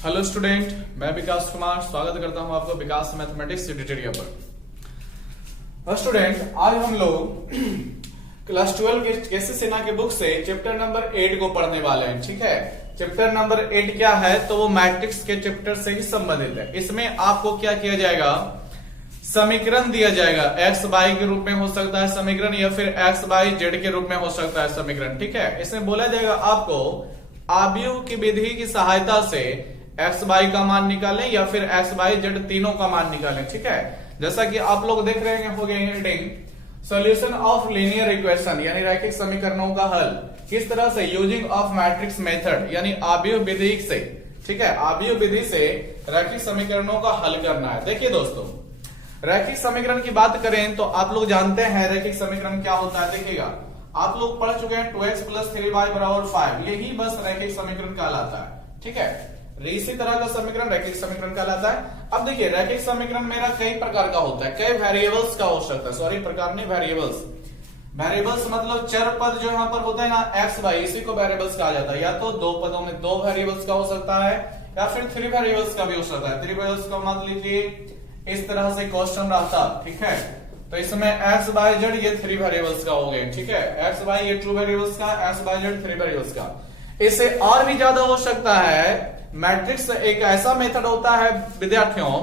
Hello student, मैं विकास कुमार स्वागत करता हूं आपको विकास मैथमेटिक्स ट्यूटोरियल पर। स्टूडेंट, आज हम लोग क्लास 12 के केसी सिन्हा के बुक से चैप्टर नंबर 8 को पढ़ने वाले हैं। ठीक है, चैप्टर नंबर 8 क्या है? तो वो मैट्रिक्स के चैप्टर से ही संबंधित है। इसमें आपको क्या किया जाएगा? समीकरण दिया जाएगा। एक्स वाई के रूप में हो सकता है समीकरण, या फिर एक्स वाई जेड के रूप में हो सकता है समीकरण। ठीक है, इसमें बोला जाएगा आपको आव्यूह की विधि की सहायता से एक्स वाई का मान निकालें या फिर एक्स वाई जेड तीनों का मान निकालें। ठीक है, जैसा कि आप लोग देख रहे हैं, हो गया heading solution of linear equation, यानी रैखिक समीकरणों का हल किस तरह से, यूजिंग ऑफ मैट्रिक्स मेथड, यानी आव्यूह विधि से। ठीक है, आव्यूह विधि से रैखिक समीकरणों का हल करना है। देखिए दोस्तों, रैखिक समीकरण की बात करें तो आप लोग जानते हैं रैखिक समीकरण क्या होता है। देखिएगा, आप लोग पढ़ चुके हैं 2x + 3y = 5, यही बस रैखिक समीकरण कहलाता है। ठीक है, इसी तरह का समीकरण रैखिक समीकरण कहलाता है। अब देखिए, रैखिक समीकरण मेरा कई प्रकार का होता है, कई वेरिएबल्स का हो सकता है। सॉरी, प्रकार नहीं, वेरिएबल्स। वेरिएबल्स मतलब चर पद जो यहाँ पर होता है ना, एक्स वाई, इसी को वेरिएबल्स कहा जाता है। या तो दो पदों में 2 वेरिएबल्स का हो सकता है, या फिर 3 वेरिएबल्स का भी हो सकता है। 3 वेरिएबल्स का मान लीजिए इस तरह से क्वेश्चन रहता। ठीक है, तो इसमें एक्स वाई जेड ये 3 वेरिएबल्स का हो गए। ठीक है, एक्स वाई ये 2 वेरिएबल्स का, एक्स वाई जेड 3 वेरिएबल्स का। इससे और भी ज्यादा हो सकता है। मैट्रिक्स एक ऐसा मेथड होता है विद्यार्थियों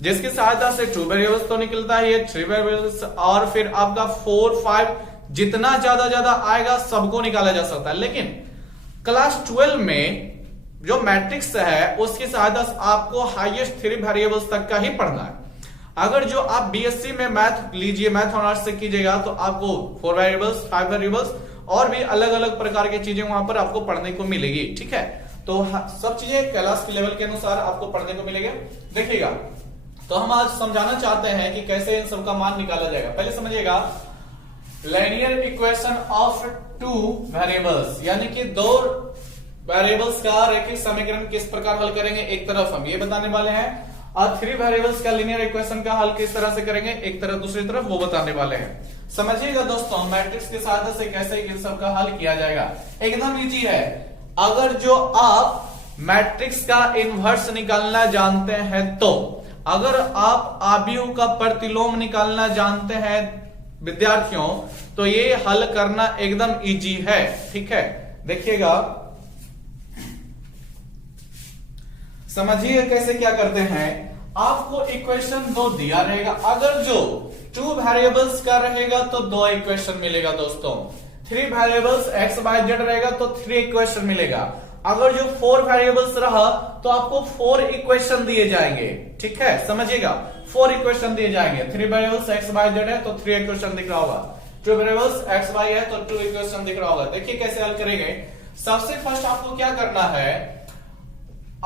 जिसकी सहायता से 2 वेरिएबल्स तो निकलता है, ये 3 वेरिएबल्स, और फिर आपका 4, 5 जितना ज्यादा आएगा सबको निकाला जा सकता है। लेकिन क्लास 12 में जो मैट्रिक्स है उसकी सहायता से आपको हाईएस्ट 3 वेरिएबल्स तक का ही पढ़ना है। अगर जो आप बीएससी में मैथ लीजिए, मैथ ऑनर्स से कीजिएगा, तो आपको 4 वेरिएबल्स, 5 वेरिएबल्स और भी अलग अलग प्रकार की चीजें वहां पर आपको पढ़ने को मिलेगी। ठीक है, तो सब चीजें क्लास के लेवल के अनुसार आपको पढ़ने को मिलेगा। देखिएगा, तो हम आज समझाना चाहते हैं कि कैसे इन सब का मान निकाला जाएगा। पहले समझिएगा, लीनियर इक्वेशन ऑफ 2 वेरिएबल्स, यानी कि 2 वेरिएबल्स का रैखिक समीकरण किस प्रकार हल करेंगे, एक तरफ हम ये बताने वाले हैं, और 3 वेरिएबल्स का लीनियर इक्वेशन का हल किस तरह से करेंगे एक तरफ, दूसरी तरफ वो बताने वाले हैं। समझिएगा दोस्तों, मैट्रिक्स की सहायता से कैसे इन सब का हल किया जाएगा, एकदम इजी है। अगर जो आप मैट्रिक्स का इनवर्स निकालना जानते हैं, तो अगर आप आव्यूह का प्रतिलोम निकालना जानते हैं विद्यार्थियों, तो ये हल करना एकदम इजी है। ठीक है, देखिएगा, समझिए कैसे क्या करते हैं। आपको इक्वेशन 2 दिया रहेगा, अगर जो 2 वेरिएबल्स का रहेगा तो 2 इक्वेशन मिलेगा दोस्तों। 3 वेरिएबल्स एक्स वाई जेड रहेगा तो 3 इक्वेशन मिलेगा। अगर जो 4 वेरिएबल्स रहा तो आपको 4 इक्वेशन दिए जाएंगे। ठीक है, समझिएगा, 4 इक्वेशन दिए जाएंगे। 3 वेरिएबल्स एक्स वाई जेड है तो 3 इक्वेशन दिख रहा होगा, 2 वेरिएबल्स एक्स वाई है तो 2 इक्वेशन दिख रहा होगा। देखिए कैसे हल करेंगे। सबसे फर्स्ट आपको क्या करना है,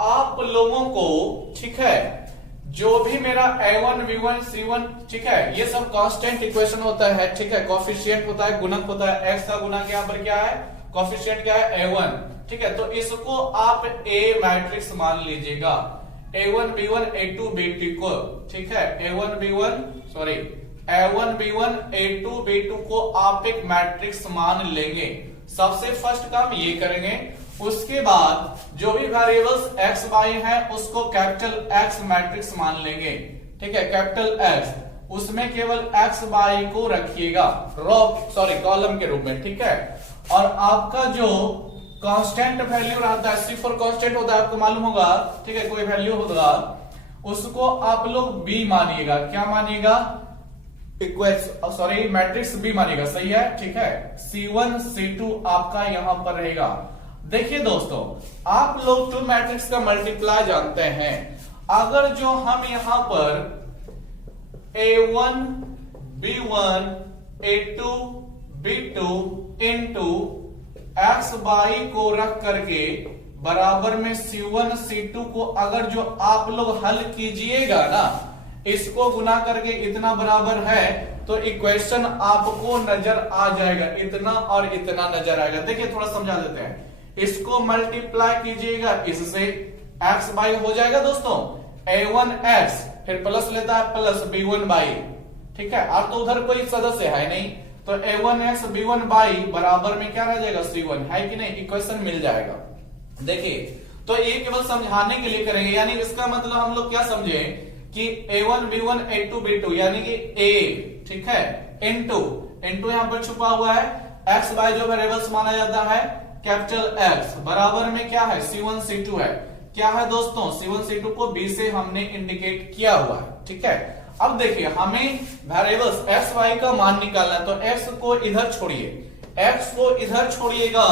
आप लोगों को, ठीक है, जो भी मेरा a1, b1, c1, ठीक है, ये सब कांस्टेंट इक्वेशन होता है। ठीक है, कोफिशिएंट होता है, गुणक होता है। x का गुणक यहाँ पर क्या है, कोफिशिएंट क्या है, a1। ठीक है, तो इसको आप a मैट्रिक्स मान लीजिएगा, a1, b1, a2, b2 को। ठीक है, a1, b1 sorry a1, b1, a2, b2 को आप एक मैट्रिक्स मान लेंगे। सबसे फर्स्ट काम ये करेंगे। उसके बाद जो भी वेरिएबल्स x y है उसको कैपिटल X मैट्रिक्स मान लेंगे। ठीक है, कैपिटल X, उसमें केवल x y को रखिएगा कॉलम के रूप में। ठीक है, और आपका जो कांस्टेंट वैल्यू रहता है, C4 कांस्टेंट होता है, आपको मालूम होगा। ठीक है, कोई वैल्यू होगा उसको आप लोग b मानिएगा। क्या मानिएगा, मैट्रिक्स b मानिएगा। सही है, ठीक है, C1 C2 आपका यहां पर रहेगा। देखिए दोस्तों, आप लोग 2 मैट्रिक्स का मल्टीप्लाई जानते हैं। अगर जो हम यहां पर a1, b1, a2, b2 into x Y को रख करके बराबर में c1 c2 को अगर जो आप लोग हल कीजिएगा ना, इसको गुना करके इतना बराबर है, तो इक्वेशन आपको नजर आ जाएगा, इतना और इतना नजर आएगा। देखिए थोड़ा समझा देते हैं, इसको मल्टीप्लाई कीजिएगा इससे, एक्स बाई हो जाएगा दोस्तों a1 x, फिर प्लस लेता है प्लस b1 बाई। ठीक है, और तो उधर कोई सदस्य है नहीं, तो a1 x b1 बाई बराबर में क्या रह जाएगा, c1, है कि नहीं, इक्वेशन मिल जाएगा। देखिए तो ये केवल समझाने के लिए करेंगे, यानी इसका मतलब हम लोग क्या समझे कि a1 b1 a2 b2 यानी कि a, ठीक है, इनटू यहां पर छुपा हुआ है एक्स वाई जो वेरिएबल्स माना जाता है कैपिटल एक्स, बराबर में क्या है c1 c2 है। क्या है दोस्तों, c1 c2 को b से हमने इंडिकेट किया हुआ है, ठीक है। अब देखिए हमें वेरिएबल्स एक्स वाई का मान निकालना है, तो एक्स को इधर छोड़िए, एक्स को इधर छोड़िएगा,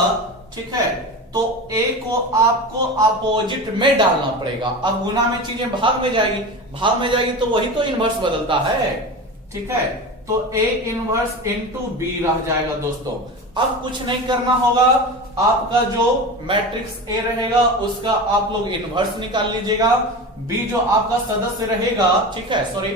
ठीक है, तो a को आपको अपोजिट में डालना पड़ेगा। अब गुना में चीजें भाग में जाएगी, भाग में जाएगी तो वही तो इनवर्स बदलता है, ठीक है, तो a इनवर्स इंटू बी रह जाएगा दोस्तों। अब कुछ नहीं करना होगा, आपका जो मैट्रिक्स A रहेगा उसका आप लोग इनवर्स निकाल लीजिएगा, B जो आपका सदस्य रहेगा, ठीक है, सॉरी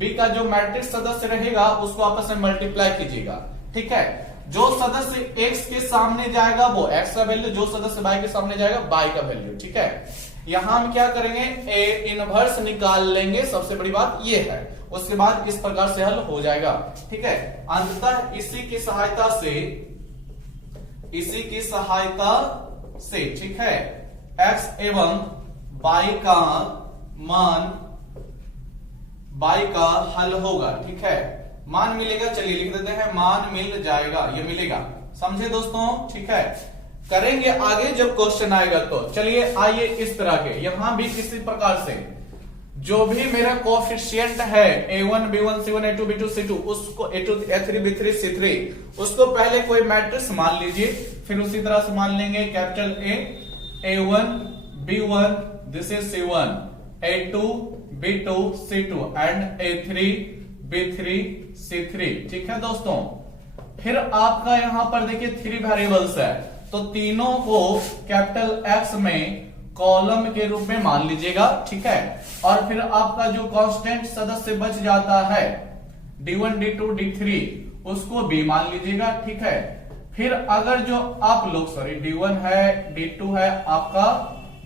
B का जो मैट्रिक्स सदस्य रहेगा उसको आपस में मल्टीप्लाई कीजिएगा, ठीक है। जो सदस्य x के सामने जाएगा वो x का वैल्यू, जो सदस्य y के सामने जाएगा y का वैल्यू, ठीक है। यहां हम क्या करेंगे, A इनवर्स निकाल लेंगे, सबसे बड़ी बात ये है। उसके बाद इस प्रकार से हल हो जाएगा, ठीक है। अंततः इसी की सहायता से ठीक है x एवं y का मान, y का हल होगा, ठीक है। मान मिलेगा, चलिए लिख देते हैं, मान मिल जाएगा, ये मिलेगा, समझे दोस्तों, ठीक है। करेंगे आगे जब क्वेश्चन आएगा तो। चलिए आइए इस तरह के, यहां भी किसी प्रकार से जो भी मेरा कोएफिशिएंट है a1 b1 c1 a2 b2 c2 उसको a2 a3 b3 c3 उसको पहले कोई मैट्रिक्स मान लीजिए, फिर उसी तरह से मान लेंगे capital a1 b1 this is c1 a2 b2 c2 and a3 b3 c3, ठीक है दोस्तों। फिर आपका यहां पर देखिए 3 वेरिएबल्स है, तो तीनों को कैपिटल X में कॉलम के रूप में मान लीजिएगा, ठीक है। और फिर आपका जो कांस्टेंट सदस्य बच जाता है d1 d2 d3 उसको b मान लीजिएगा, ठीक है। फिर अगर जो आप लोग सॉरी d1 है d2 है आपका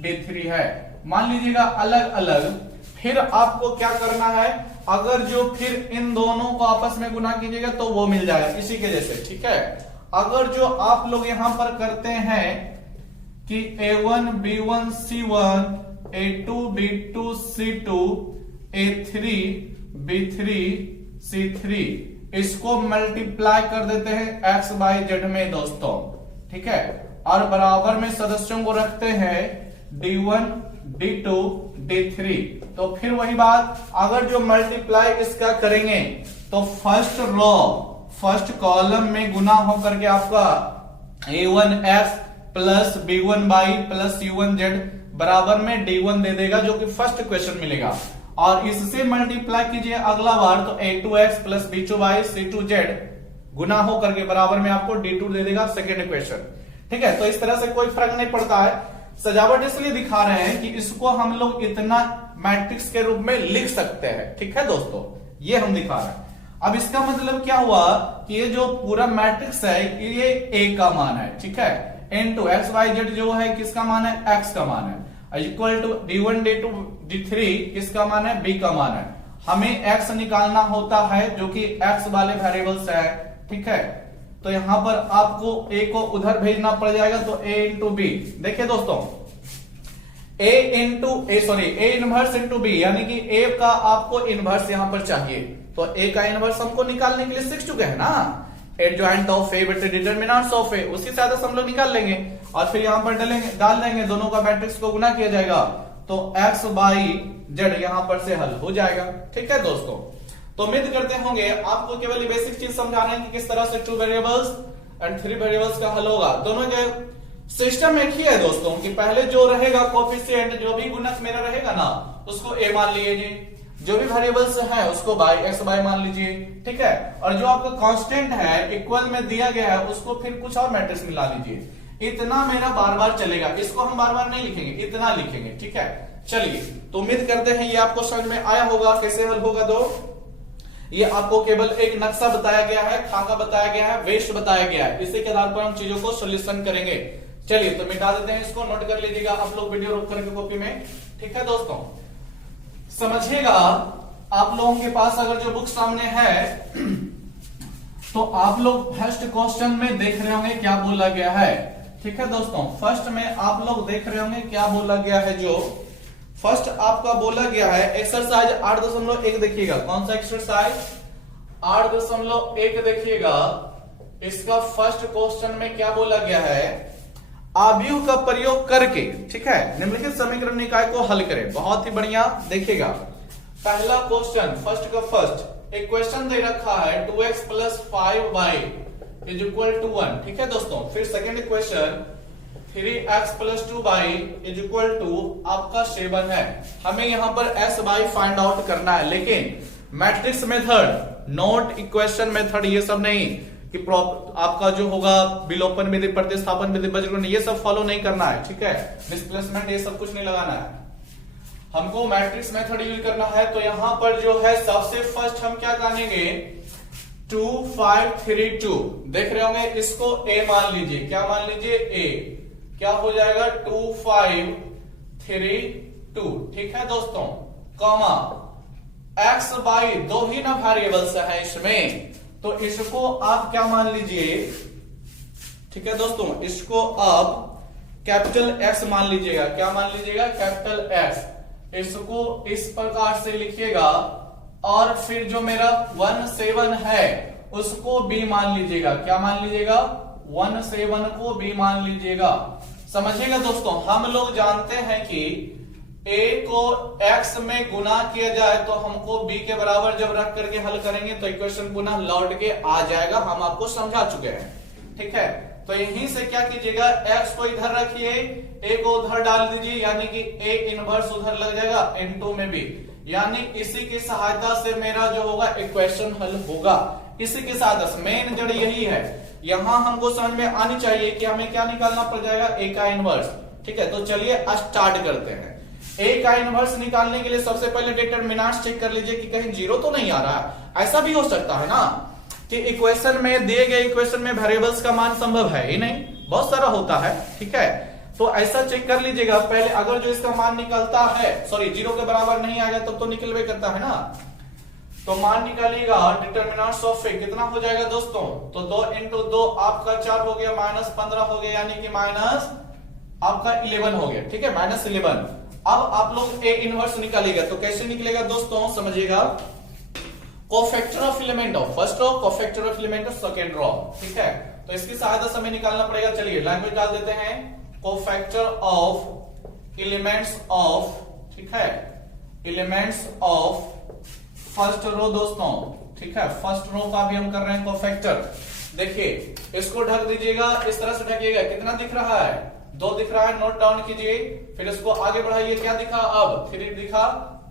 d3 है मान लीजिएगा अलग अलग। फिर आपको क्या करना है, अगर जो फिर इन दोनों को आपस में गुना कीजिएगा तो वो मिल जाएगा इसी के जैसे, ठीक है। अगर जो आप लोग यहां पर करते हैं कि a1 b1 c1 a2 b2 c2 a3 b3 c3 इसको मल्टीप्लाई कर देते हैं x y z में दोस्तों, ठीक है। और बराबर में सदस्यों को रखते हैं d1 d2 d3। तो फिर वही बात, अगर जो मल्टीप्लाई इसका करेंगे तो फर्स्ट कॉलम में गुना होकर के आपका a1x plus b1y plus c1z बराबर में d1 दे देगा, जो कि फर्स्ट क्वेश्चन मिलेगा। और इससे मल्टीप्लाई कीजिए अगला बार तो a2x प्लस b2y c2z गुना हो करके बराबर में आपको d2 दे देगा, सेकेंड क्वेश्चन, ठीक है। तो इस तरह से कोई फर्क नहीं पड़ता है, सजावट इसलिए दिखा रहे हैं कि इसको हम लोग इतना मैट्रिक्स के रूप में लिख सकते हैं, ठीक है दोस्तों, ये हम दिखा रहे हैं। अब इसका मतलब क्या हुआ कि ये जो पूरा मैट्रिक्स है ये a का मान है, ठीक है, इनटू एक्स वाई जेड जो है किसका मान है, x का मान है, equal to d1 d2 d3 किसका मान है, b का मान है। हमें x निकालना होता है जो कि x वाले वेरिएबल्स है, ठीक है। तो यहां पर आपको a को उधर भेजना पड़ जाएगा, तो a इंटू बी। देखिए दोस्तों a इनवर्स इंटू बी, यानी कि a का आपको इनवर्स यहां पर चाहिए, तो a का इनवर्स हमको निकालने के लिए सीख चुके हैं ना, एडजॉइंट ऑफ ए बटे डिटरमिनेंट्स ऑफ ए, उसी से हम लोग निकाल लेंगे और फिर यहां पर डाल देंगे, दोनों का मैट्रिक्स को गुना किया जाएगा, तो x y z यहां पर से हल हो जाएगा, ठीक है दोस्तों। तो उम्मीद करते होंगे आपको केवल बेसिक चीज समझा रहे हैं कि किस तरह से 2 वेरिएबल्स एंड 3 वेरिएबल्स का हल होगा। दोनों के सिस्टम एक ही है दोस्तों कि पहले जो रहेगा कोएफिशिएंट, जो भी गुणक मेरा रहेगा ना उसको a मान लीजिए, जो भी वेरिएबल्स है उसको x y मान लीजिए, ठीक है। और जो आपका कांस्टेंट है इक्वल में दिया गया है उसको फिर कुछ और मैट्रिक्स मिला लीजिए। इतना मेरा बार बार चलेगा, इसको हम बार बार नहीं लिखेंगे, इतना लिखेंगे, ठीक है। चलिए तो उम्मीद करते हैं ये आपको समझ में आया होगा कैसे हल होगा। तो ये आपको केवल एक नक्शा बताया गया है, खाका बताया गया है, वेस्ट बताया गया है, इसी के आधार पर हम चीजों को सोल्यूशन करेंगे। चलिए तो मिटा देते हैं इसको, नोट कर लीजिएगा आप लोग वीडियो रोक करके कॉपी में, ठीक है दोस्तों। समझिएगा आप लोगों के पास अगर जो बुक सामने है तो आप लोग फर्स्ट क्वेश्चन में देख रहे होंगे क्या बोला गया है ठीक है दोस्तों, फर्स्ट में आप लोग देख रहे होंगे क्या बोला गया है। जो फर्स्ट आपका बोला गया है एक्सरसाइज 8.1 देखिएगा। कौन सा एक्सरसाइज? 8.1 देखिएगा। इसका फर्स्ट क्वेश्चन में क्या बोला गया है? आव्यूह का प्रयोग करके, ठीक है, निम्नलिखित समीकरण निकाय को हल करें। बहुत ही बढ़िया, देखिएगा पहला क्वेश्चन, फर्स्ट का फर्स्ट एक क्वेश्चन दे रखा है 2x + 5y = 1, ठीक है दोस्तों। फिर सेकंड क्वेश्चन 3x + 2y = आपका 7 है। हमें यहां पर sy फाइंड आउट करना है, लेकिन matrix method, note equation method, ये सब नहीं कि आपका जो होगा विलोपन विधि, प्रतिस्थापन विधि, बजगुण, ये सब फॉलो नहीं करना है, ठीक है। डिस्प्लेसमेंट ये सब कुछ नहीं लगाना है, हमको मैट्रिक्स मेथड यूज करना है। तो यहां पर जो है सबसे फर्स्ट हम क्या जानेंगे? 2 5 3 2 देख रहे होंगे, इसको a मान लीजिए। क्या मान लीजिए? a। क्या हो जाएगा? 2 5 3 2, ठीक है दोस्तों, कॉमा x y दो ही ना वेरिएबल्स है इसमें, तो इसको आप क्या मान लीजिए, ठीक है दोस्तों, इसको आप कैपिटल X मान लीजिएगा। क्या मान लीजिएगा? Capital X। इसको इस प्रकार से लिखिएगा, और फिर जो मेरा 1 7 है उसको B मान लीजिएगा। क्या मान लीजिएगा? 1 7 को B मान लीजिएगा। समझिएगा दोस्तों, हम लोग जानते हैं कि a को x में गुना किया जाए तो हमको b के बराबर जब रख करके हल करेंगे तो इक्वेशन पुनः लौट के आ जाएगा। हम आपको समझा चुके हैं, ठीक है। तो यहीं से क्या कीजिएगा, x को इधर रखिए, a को उधर डाल दीजिए, यानी कि a इनवर्स उधर लग जाएगा n2 में भी, यानी इसी की सहायता से मेरा जो होगा इक्वेशन हल होगा। इसी की सहायता से, मेन जड़ यही है। यहां हमको समझ में आनी चाहिए कि हमें क्या निकालना पड़ जाएगा, a का इनवर्स, ठीक है। तो चलिए स्टार्ट करते हैं। a का इनवर्स निकालने के लिए सबसे पहले डिटरमिनेंट्स चेक कर लीजिए कि कहीं जीरो तो नहीं आ रहा है। ऐसा भी हो सकता है ना कि इक्वेशन में, दिए गए इक्वेशन में वेरिएबल्स का मान संभव है ही नहीं, बहुत सारा होता है, ठीक है। तो ऐसा चेक कर लीजिएगा पहले। अगर जो इसका मान निकलता है, सॉरी, जीरो के बराबर नहीं आएगा तब तो निकलवे करता है ना, तो मान निकालिएगा डिटरमिनेंट्स ऑफ a कितना हो जाएगा दोस्तों? तो 2 × 2 आपका 4 हो गया, -15 हो गया, यानी कि माइनस आपका 11 हो गया, ठीक है, -11। अब आप लोग a इनवर्स निकालिएगा, तो कैसे निकलेगा दोस्तों? समझिएगा, cofactor of element of first row, cofactor of element of second row, ठीक है। तो इसकी सहायता से हमें निकालना पड़ेगा। चलिए लैंग्वेज डाल देते हैं, कोफैक्टर ऑफ एलिमेंट्स ऑफ, ठीक है, एलिमेंट्स ऑफ फर्स्ट रो दोस्तों, ठीक है। फर्स्ट रो का भी हम कर रहे हैं कोफैक्टर। देखिए इसको ढक दीजिएगा, इस तरह से ढकिएगा। कितना दिख रहा है? 2 दिख रहा है, नोट डाउन कीजिए। फिर इसको आगे बढ़ाइए, क्या दिखा? अब 3 दिखा।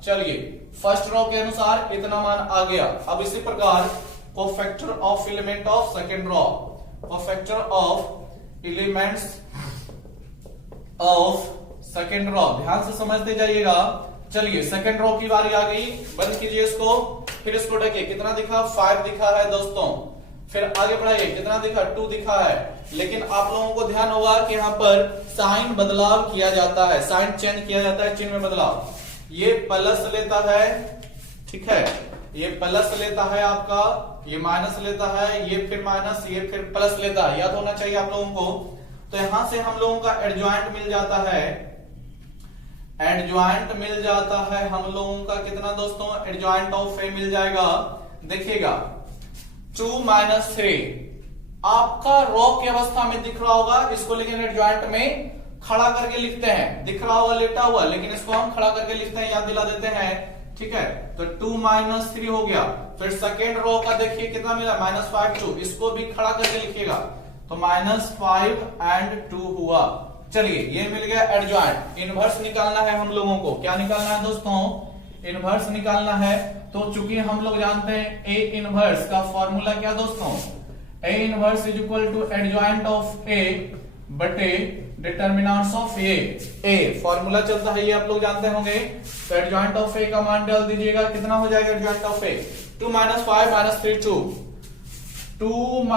चलिए फर्स्ट रो के अनुसार इतना मान आ गया। अब इसी प्रकार cofactor of element of second row, cofactor of elements of second row, ध्यान से समझते जाइएगा। चलिए सेकंड रो की बारी आ गई, बंद कीजिए इसको, फिर इसको ढकिए। कितना दिखा? 5 दिखा है दोस्तों। फिर आगे बढ़ाइए, कितना दिखा? 2 दिखा है। लेकिन आप लोगों को ध्यान होगा कि यहाँ पर साइन बदलाव किया जाता है, साइन चेंज किया जाता है, चिन्ह में बदलाव। ये प्लस लेता है, ठीक है, ये प्लस लेता है आपका, ये माइनस लेता है, ये फिर माइनस, ये फिर प्लस लेता है। याद होना चाहिए आप लोगों को। तो यहां से हम लोगों का एडजॉइंट मिल जाता है, एडजॉइंट मिल जाता है हम लोगों का कितना दोस्तों? एडजॉइंट ऑफ ए मिल जाएगा। देखिएगा 2 - 3 आपका रो की अवस्था में दिख रहा होगा, इसको लेकिन एडजॉइंट में खड़ा करके लिखते हैं। दिख रहा होगा लेटा हुआ, लेकिन इसको हम खड़ा करके लिखते हैं, याद दिला देते हैं, ठीक है। तो 2 - 3 हो गया। फिर सेकेंड रो का देखिए कितना मिला, -5 2, इसको भी खड़ा करके लिखिएगा, तो -5 और 2 हुआ। चलिए ये मिल गया एडजॉइंट। इनवर्स निकालना है हम लोगों को। क्या निकालना है दोस्तों? इनवर्स निकालना है। तो चूंकि हम लोग जानते हैं ए इनवर्स का फॉर्मूला क्या दोस्तों? A inverse is equal to adjoint of A बटे डिटरमिनेंट्स ऑफ ए। ए फॉर्मूला चलता है, ये आप लोग जानते होंगे। तो एडजॉइंट ऑफ ए का मान डाल दीजिएगा, कितना हो जाएगा एडजॉइंट ऑफ ए? 2 - 5 - 3 2, 2 -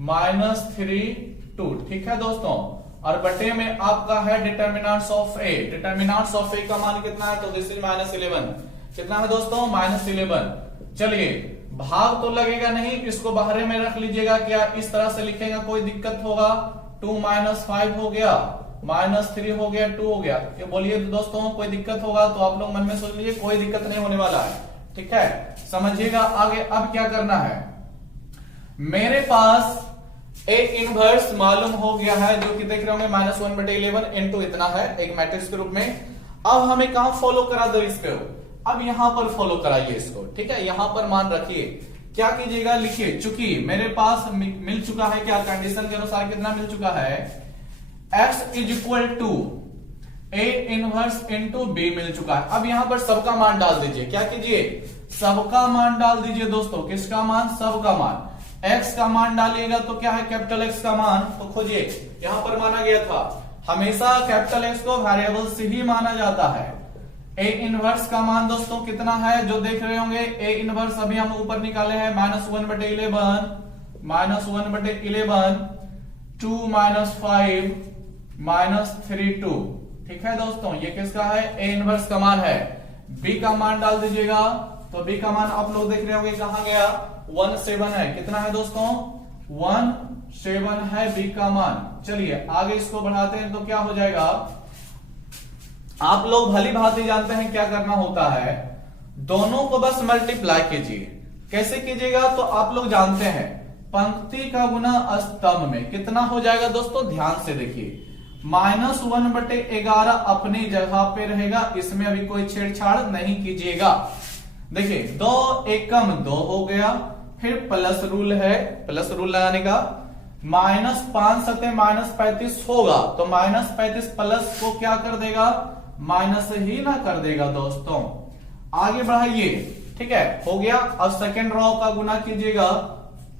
5 - 3 2, ठीक है दोस्तों। और बटे में आपका है determinants of A. Determinants of A का मान कितना है? तो दिस इज -11। कितना है दोस्तों? -11। चलिए भाग तो लगेगा नहीं, इसको बाहर में रख लीजिएगा। क्या इस तरह से लिखेगा कोई दिक्कत होगा? 2 - 5 हो गया, -3 हो गया, 2 हो गया। ये बोलिए दोस्तों कोई दिक्कत होगा तो आप लोग मन में सोच लीजिए कोई दिक्कत नहीं होने वाला है। ठीक है, समझिएगा आगे। अब क्या करना है, मेरे पास ए इनवर्स मालूम हो गया है, जो कि देख रहे होंगे -1/11 इंटू इतना है एक मैट्रिक्स के रूप में। अब हमें कहां फॉलो करा दो इसको, अब यहां पर फॉलो कराइए इसको। ठीक है, यहां पर मान रखिए, क्या कीजिएगा, लिखिए चूंकि मेरे पास मिल चुका है, क्या कंडीशन के अनुसार कितना मिल चुका है, x = a inverse into b मिल चुका है। अब यहां पर सबका मान डाल दीजिए। क्या कीजिए, सबका मान डाल दीजिए दोस्तों। किसका मान? सबका मान। x का मान डालिएगा तो क्या है, कैपिटल X का मान। तो खोजिए, यहां पर माना गया था हमेशा कैपिटल X को वेरिएबल से ही माना जाता है। ए इनवर्स का मान दोस्तों कितना है, जो देख रहे होंगे ए इनवर्स अभी हम ऊपर निकाले हैं -1/11 2 - 5 -3 2। ठीक है दोस्तों, ये किसका है, ए इनवर्स का मान है। बी का मान डाल दीजिएगा, तो बी का मान आप लोग देख रहे होंगे कहां गया, 17 है। कितना है दोस्तों, 17 है बी का मान। चलिए आगे इसको बढ़ाते हैं तो क्या हो जाएगा, आप लोग भली भांति जानते हैं क्या करना होता है, दोनों को बस मल्टीप्लाई कीजिए। कैसे कीजिएगा, तो आप लोग जानते हैं पंक्ति का गुना स्तंभ में कितना हो जाएगा दोस्तों, ध्यान से देखिए। -1/11 अपनी जगह पे रहेगा, इसमें अभी कोई छेड़छाड़ नहीं कीजिएगा। देखिए 2 एकम 2 हो गया, फिर प्लस रूल है, प्लस रूल लगाने का, -5 सते -35 होगा, तो -35 प्लस को क्या कर देगा, माइनस ही ना कर देगा दोस्तों। आगे बढ़ाइए, ठीक है, हो गया। अब सेकेंड रो का गुना कीजिएगा,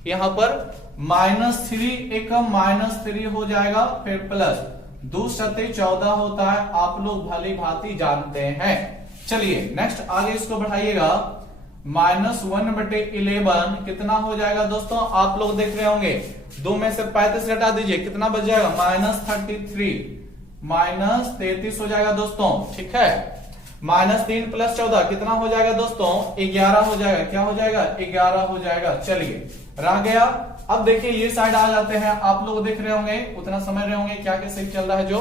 यहां पर -3 एकम -3 हो जाएगा, फिर प्लस 2 सते 14 होता है, आप लोग भली भांति जानते हैं। चलिए नेक्स्ट आगे इसको बढ़ाइएगा, -1/11 कितना हो जाएगा दोस्तों, आप लोग देख रहे होंगे 2 में से 35 घटा दीजिए, कितना बच जाएगा, -33 -33 हो जाएगा दोस्तों। ठीक है, -3 + 14 कितना हो जाएगा दोस्तों, 11 हो जाएगा। क्या हो जाएगा, 11 हो जाएगा। चलिए रह गया। अब देखिए ये साइड आ जाते हैं, आप लोग देख रहे होंगे, उतना समझ रहे होंगे क्या कैसे चल रहा है, जो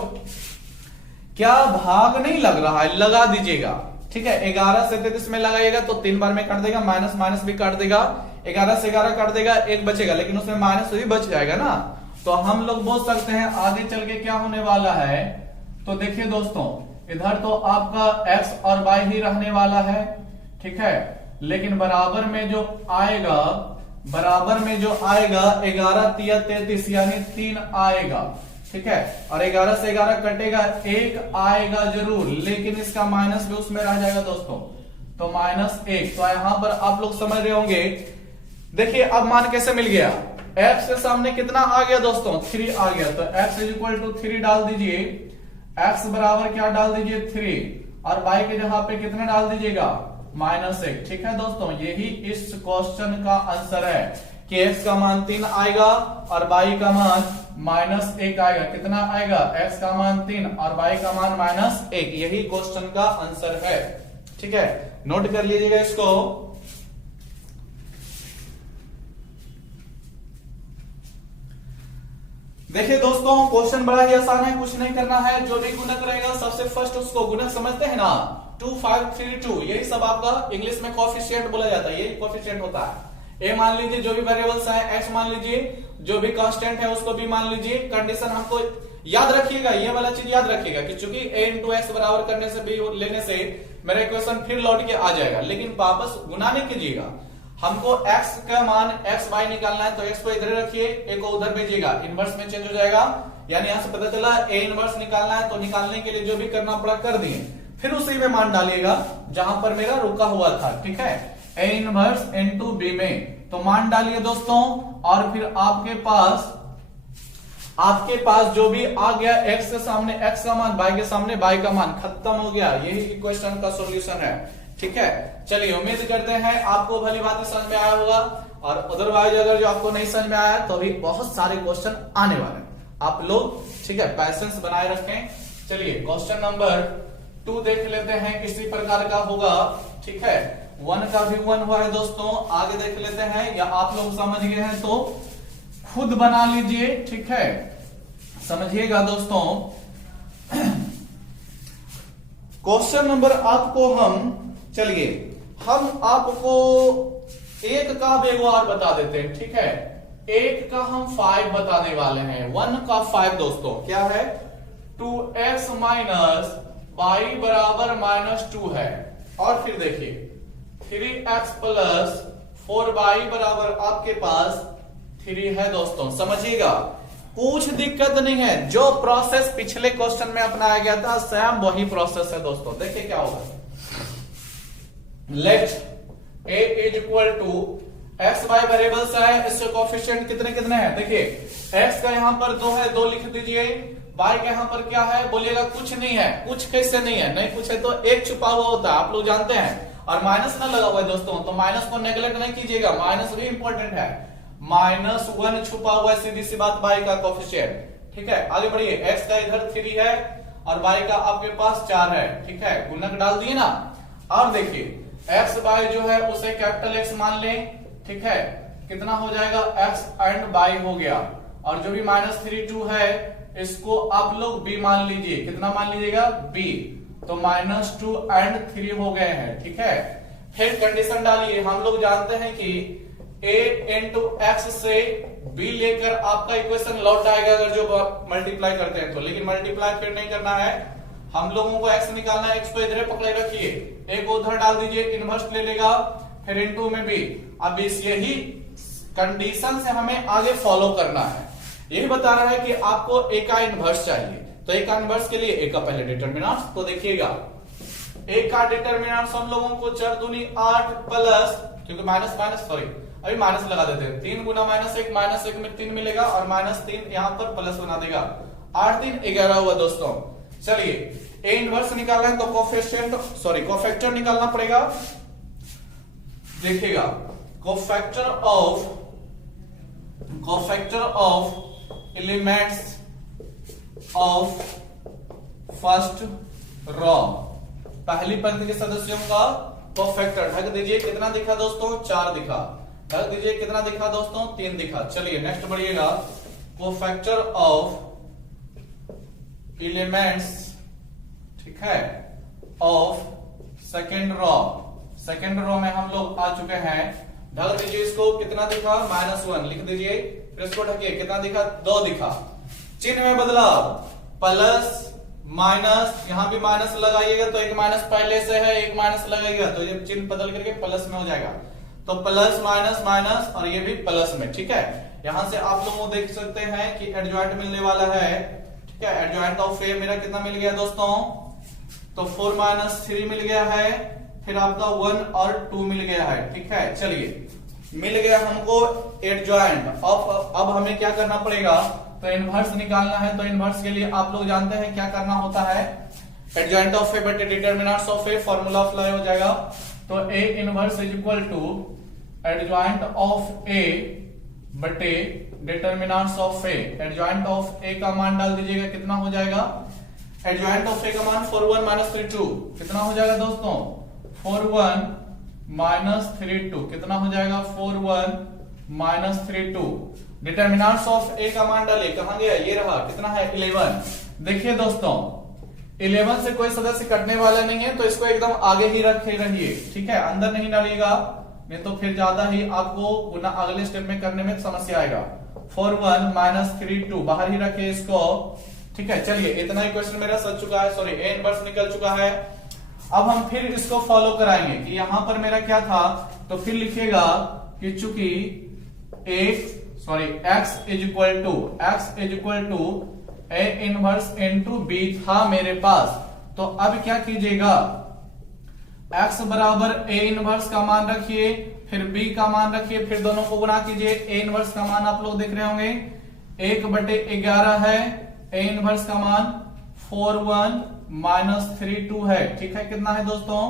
क्या भाग नहीं लग रहा है, लगा दीजिएगा। ठीक है, 11 से 33 में लगाइएगा तो 3 बार में काट देगा, माइनस माइनस भी काट देगा, 11 से 11 काट देगा, 1 बचेगा, लेकिन उसमें माइनस भी बच जाएगा ना। तो हम लोग बोल सकते हैं आगे चल के क्या होने वाला है, तो देखिए दोस्तों इधर तो आपका x और y ही रहने वाला है। ठीक है, लेकिन बराबर में जो आएगा 11 तिया 33 यानी 3 आएगा। ठीक है, और 11 से 11 कटेगा, 1 आएगा जरूर, लेकिन इसका माइनस भी उसमें रह जाएगा दोस्तों, तो -1। तो यहां पर आप लोग समझ रहे होंगे। देखिए अब मान कैसे मिल गया, x के सामने कितना आ गया दोस्तों, 3 आ गया, तो x = 3 डाल दीजिए, x बराबर क्या डाल दीजिए 3, और y के जगह पे कितना डाल दीजिएगा, -1। ठीक है दोस्तों, यही इस क्वेश्चन का आंसर है कि x का मान 3 आएगा और y का मान -1 आएगा। कितना आएगा, x का मान 3 और y का मान -1, यही क्वेश्चन का आंसर है। ठीक है, नोट कर लीजिएगा इसको। देखिए दोस्तों क्वेश्चन बड़ा ही आसान है, कुछ नहीं करना है। जो भी गुणक रहेगा सबसे फर्स्ट उसको गुणक समझते हैं ना, 2 5 3 2, यही सब आपका इंग्लिश में कोएफिशिएंट बोला जाता है, यही कोएफिशिएंट होता है। ए मान लीजिए, जो भी वेरिएबल्स है, एक्स मान लीजिए, जो भी कांस्टेंट है उसको भी मान लीजिए। कंडीशन हमको याद रखिएगा, ये वाला चीज याद रखिएगा कि चूंकि a × x बराबर करने से b लेने से मेरा इक्वेशन फिर लौट के आ जाएगा, लेकिन वापस गुना नहीं कीजिएगा। हमको x का मान x y निकालना है, तो x को इधर रखिए, a को उधर भेजिएगा, इनवर्स में चेंज हो जाएगा। यानी यहां से पता चला a इनवर्स निकालना है, तो निकालने के लिए जो भी करना पड़ा कर दिए, फिर उसी में मान डालिएगा जहां पर मेरा रुका हुआ था। ठीक है, a इनवर्स × b में तो मान डालिए दोस्तों, और फिर आपके पास जो भी आ गया, x के सामने x का मान, y के सामने y का मान, खत्म हो गया। यही क्वेश्चन का सॉल्यूशन है। ठीक है, चलिए उम्मीद करते हैं आपको भली बात समझ में आया होगा, और अदरवाइज अगर जो आपको नहीं समझ में आया तो भी बहुत सारे क्वेश्चन आने वाले हैं, आप लोग ठीक है पैसेंस बनाए रखें। चलिए क्वेश्चन नंबर 2 देख लेते हैं, किसी प्रकार का होगा। ठीक है, 1 का भी 1 हुआ है दोस्तों। आगे देख लेते हैं, या आप लोग समझ गए हैं तो खुद बना लीजिए, ठीक है, समझिएगा दोस्तों। क्वेश्चन नंबर आपको चलिए हम आपको एक का व्यवहार बता देते हैं, ठीक है। एक का हम 5 बताने वाले हैं, 1 का 5 दोस्तों क्या है, 2x माइनस y बराबर -2 है। और फिर देखिए 3x प्लस 4y बराबर आपके पास 3 है दोस्तों, समझिएगा। कुछ दिक्कत नहीं है, जो प्रोसेस पिछले क्वेश्चन में अपनाया गया था सेम वही प्रोसेस है दोस्तों। देखिए क्या होगा, let a is equal to X Y variables है, इसके कोएफिशिएंट कितने कितने हैं। देखिए x का यहां पर 2 है, 2 लिख दीजिए। y का यहां पर क्या है, बोलिएगा कुछ नहीं है। कुछ कैसे नहीं है, नहीं कुछ है तो एक छुपा हुआ होता है, आप लोग जानते हैं। और माइनस ना लगा हुआ है दोस्तों, तो माइनस को नेगलेक्ट नहीं कीजिएगा, माइनस भी इंपॉर्टेंट है। -1 छुपा हुआ है, सीधी सी बात, y का कोएफिशिएंट, ठीक है। आगे बढ़िए, x का इधर 3 है और y का आपके पास 4 है, ठीक है, गुणक डाल दिए ना। और देखिए एक्स वाई जो है उसे कैपिटल एक्स मान लें, ठीक है, कितना हो जाएगा, एक्स एंड वाई हो गया। और जो भी -3 है इसको आप लोग b मान लीजिए, कितना मान लीजिएगा, b। तो -2 एंड 3 हो गए हैं, ठीक है। फिर कंडीशन डालिए, हम लोग जानते हैं कि a इंटू एक्स से b लेकर आपका इक्वेशन लौट आएगा अगर जो मल्टीप्लाई करते हैं तो। लेकिन मल्टीप्लाई फिर नहीं करना है, हम लोगों को x निकालना है, x को इधर पकड़े रखिए, एक को उधर डाल दीजिए, इनवर्स ले लेगा, फिर इनटू में भी। अब इस यही कंडीशन से हमें आगे फॉलो करना है। यही बता रहा है कि आपको a का इनवर्स चाहिए, तो a का इनवर्स के लिए a का पहले डिटरमिनेंट तो देखिएगा। a का डिटरमिनेंट हम लोगों को 4 दूनी 8 प्लस, क्योंकि माइनस सॉरी अभी माइनस लगा देते हैं, 3 गुना -1 -1 में 3 मिलेगा और -3 यहां पर प्लस बना देगा, 8 3 11 हुआ दोस्तों। चलिए a इनवर्स निकालना है तो कोफैक्टर निकालना पड़ेगा। देखिएगा cofactor of elements of first raw, पहली पंक्ति के सदस्यों का कोफैक्टर ढक दीजिए। कितना दिखा दोस्तों, 4 दिखा। ढक दीजिए, कितना दिखा दोस्तों, 3 दिखा। चलिए नेक्स्ट बढ़िएगा, कोफैक्टर ऑफ एलिमेंट्स, ठीक है, ऑफ सेकेंड रॉ में हम लोग आ चुके हैं। ढक दीजिए इसको, कितना दिखा, -1 लिख दीजिए, फिर इसको ढकिए, कितना दिखा, 2 दिखा। चिन्ह में बदलाव, प्लस माइनस, यहां भी माइनस लगाइएगा तो एक माइनस पहले से है, एक माइनस लगाइएगा तो ये चिन्ह बदल करके प्लस में हो जाएगा। तो प्लस माइनस माइनस और ये भी प्लस में, ठीक है। यहां से आप लोग देख सकते हैं कि एडजॉइंट मिलने वाला है, ठीक है। एडजॉइंट ऑफ ए मेरा कितना मिल गया दोस्तों, तो 4 - 3 मिल गया है, फिर आपका 1 और 2 मिल गया है, ठीक है। चलिए मिल गया हमको एडजॉइंट ऑफ, अब हमें क्या करना पड़ेगा, तो इनवर्स निकालना है। तो इनवर्स के लिए आप लोग जानते हैं क्या करना होता है, एडजॉइंट ऑफ ए बटे determinants of A, formula apply हो जाएगा। तो a inverse is equal to adjoint of a बटे determinants of a। Adjoint of a का मान डाल दीजिएगा, कितना हो जाएगा, एडजॉइंट ऑफ a का मान 41 - 32 कितना हो जाएगा दोस्तों, 41 - 32 कितना हो जाएगा, 41 - 32। डिटरमिनेंट्स ऑफ a का मान डालिए, कहां गया, ये रहा, कितना है, 11। देखिए दोस्तों 11 से कोई सदस्य कटने वाला नहीं है, तो इसको एकदम आगे ही रखे रहिए, ठीक है, अंदर नहीं डालिएगा, नहीं तो फिर ज्यादा ही आपको गुना अगले स्टेप में करने में समस्या आएगा। 41 - 32 बाहर ही रखे इसको, ठीक है। चलिए इतना ही क्वेश्चन मेरा सच चुका है, सॉरी a इनवर्स निकल चुका है। अब हम फिर इसको फॉलो कराएंगे कि यहां पर मेरा क्या था, तो फिर लिखिएगा कि चूंकि x is equal to a inverse into b था मेरे पास, तो अब क्या कीजिएगा, x बराबर a इनवर्स का मान रखिए, फिर b का मान रखिए, फिर दोनों को गुणा कीजिए। a इनवर्स का मान आप लोग देख रहे होंगे 1/11 है, a इनवर्स का मान 41 - 32 है, ठीक है। कितना है दोस्तों,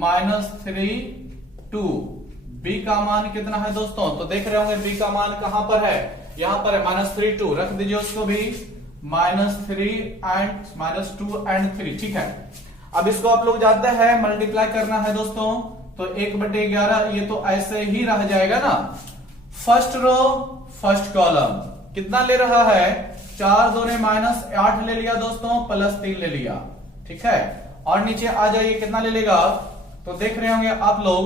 -32। b का मान कितना है दोस्तों, तो देख रहे होंगे b का मान कहां पर है, यहां पर है, -32 रख दीजिए उसको भी, -2 एंड 3, ठीक है। अब इसको आप लोग जानते हैं मल्टीप्लाई करना है दोस्तों, तो तो 1/11 ये तो ऐसे ही रह जाएगा ना। फर्स्ट रो फर्स्ट कॉलम कितना ले रहा है, 4 दूने -8 ले लिया दोस्तों, +3 ले लिया, ठीक है। और नीचे आ जाइए, कितना ले लेगा, तो देख रहे होंगे आप लोग,